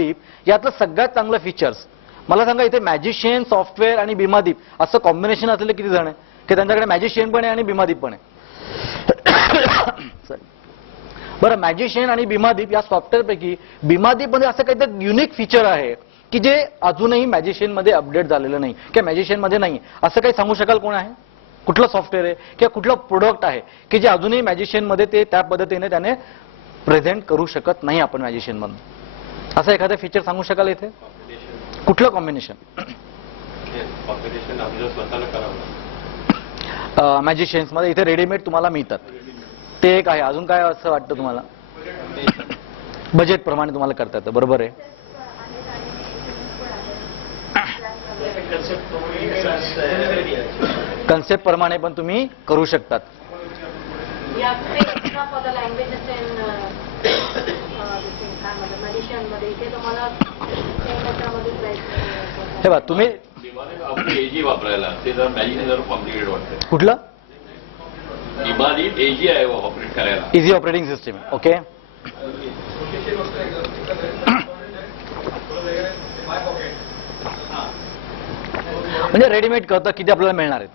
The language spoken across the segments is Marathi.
बीमादीप यातलं सगळ्यात चांगलं फीचर्स मला सांगा. इथे मॅजिशियन सॉफ्टवेअर आणि बीमादीप असं कॉम्बिनेशन असलेले किती जण आहे की त्यांच्याकडे मॅजिशियन पण आहे आणि बीमादीप पण आहे. बरं, मॅजिशियन आणि बीमादीप या सॉफ्टवेअर पैकी बीमादीप मध्ये असं काहीतरी युनिक फीचर आहे की जे अजूनही मॅजिशियन मध्ये अपडेट झालेलं नाही किंवा मॅजिशियन मध्ये नाही. असं काही सांगू शकाल कोण आहे? कुठलं सॉफ्टवेअर आहे किंवा कुठलं प्रोडक्ट आहे की जे अजूनही मॅजिशियन मध्ये ते त्या पद्धतीने त्याने प्रेझेंट करू शकत नाही आपण मॅजिशियन मधून? असं एखादं फीचर सांगू शकाल इथे? कुठलं कॉम्बिनेशन? मॅजिशियन्स मध्ये इथे रेडीमेड तुम्हाला मिळतात ते एक आहे. अजून काय असं वाटतं तुम्हाला? बजेट प्रमाणे तुम्हाला करता येतं. बरोबर आहे. कन्सेप्ट प्रमाणे पण तुम्ही करू शकतात. हे बघा तुम्ही एजी वापरायला ते जर मॅजिशियन जर कॉम्प्लिकेटेड वाटतं. कुठलं? बीमादीप एजी आहे ऑपरेट करायला. Easy operating system. ओके. म्हणजे रेडीमेड कळतं किती आपल्याला मिळणार आहेत.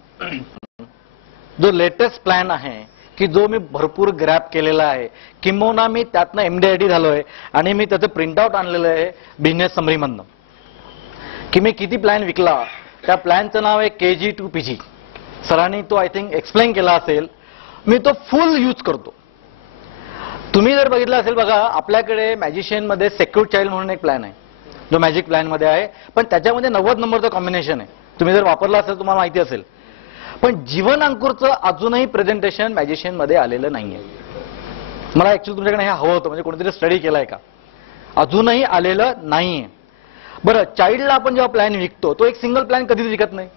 जो लेटेस्ट प्लॅन आहे की जो मी भरपूर ग्रॅप केलेला आहे किंबहुना मी त्यातनं MD-IT झालोय आणि मी त्याचं प्रिंटआउट आणलेलं आहे बिझनेस समरीमधनं की मी किती प्लॅन विकला. त्या प्लॅनचं नाव आहे KG to PG. सरांनी तो आय थिंक एक्सप्लेन केला असेल. मी तो फुल यूज करतो. तुम्ही जर बघितलं असेल बघा आपल्याकडे मॅजिशियन मध्ये सेक्युर चाइल्ड म्हणून एक प्लॅन आहे जो मॅजिक प्लॅन मध्ये आहे पण त्याच्यामध्ये 90 नंबरचं कॉम्बिनेशन आहे. तुम्ही जर वापरला असेल तुम्हाला माहिती असेल. पण जीवन अंकुरचं अजूनही प्रेझेंटेशन मॅजिशियन मध्ये आलेलं नाहीये. मला ऍक्च्युअली तुमच्याकडे हे हवं होतं म्हणजे कोणीतरी स्टडी केलाय का? अजूनही आलेलं नाहीये. बरं, चाइल्डला आपण जेव्हा प्लॅन विकतो तो एक सिंगल प्लॅन कधीच विकत नाही.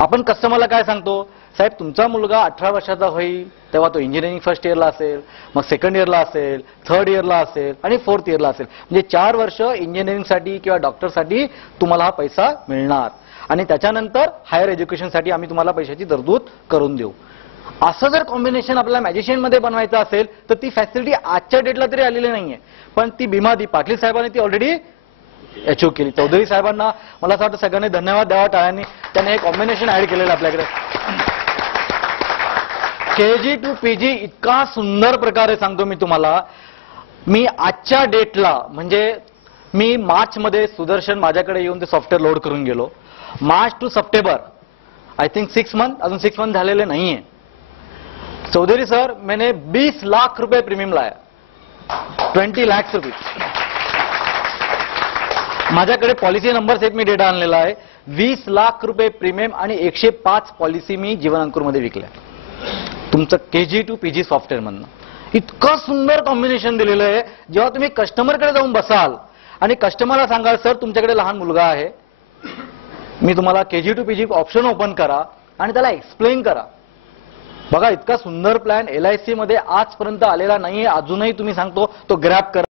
आपण कस्टमरला काय सांगतो? साहेब तुमचा मुलगा 18 वर्षाचा होईल तेव्हा तो इंजिनिअरिंग फर्स्ट इयरला असेल, मग सेकंड इयरला असेल, थर्ड इयरला असेल आणि फोर्थ इयरला असेल. म्हणजे 4 वर्ष इंजिनिअरिंगसाठी किंवा डॉक्टरसाठी तुम्हाला हा पैसा मिळणार आणि त्याच्यानंतर हायर एज्युकेशनसाठी आम्ही तुम्हाला पैशाची तरतूद करून देऊ. असं जर कॉम्बिनेशन आपल्याला मॅजिशियन मध्ये बनवायचं असेल तर ती फॅसिलिटी आजच्या डेटला तरी आलेली नाहीये. पण ती बीमादीप पाटील साहेबांनी ती ऑलरेडी अचीव केली. चौधरी साहेबांना मला असं वाटतं सगळ्यांनी धन्यवाद द्यावा टाळ्यांनी. त्याने हे कॉम्बिनेशन ऍड केलेलं आपल्याकडे. KG to PG इतका सुंदर प्रकारे सांगतो मी तुम्हाला. मी आजच्या डेटला म्हणजे मी मार्च मध्ये सुदर्शन माझ्याकडे येऊन ते सॉफ्टवेअर लोड करून गेलो. March two September I think 6 month अजून 6 मंथ झालेले नाहीये. चौधरी सर मैंने 20 लाख रुपए प्रीमियम लाया. 20 lakhs रुपये. माझ्याकडे पॉलिसी नंबर सेट मी डेटा आणलेला आहे. 20 लाख रुपये प्रीमियम आणि 105 पॉलिसी मी जीवन अंकुरमध्ये विकल्या तुमचं KG to PG सॉफ्टवेअर मधनं. इतकं सुंदर कॉम्बिनेशन दिलेलं आहे. जेव्हा तुम्ही कस्टमरकडे जाऊन बसाल आणि कस्टमरला सांगाल सर तुमच्याकडे लहान मुलगा आहे मी तुम्हाला KG to PG option open करा आणि त्याला एक्सप्लेन करा. बघा इतका सुंदर प्लॅन LIC मध्ये आजपर्यंत आलेला नाहीये. अजूनही तुम्ही सांगतो तो ग्रॅब करा.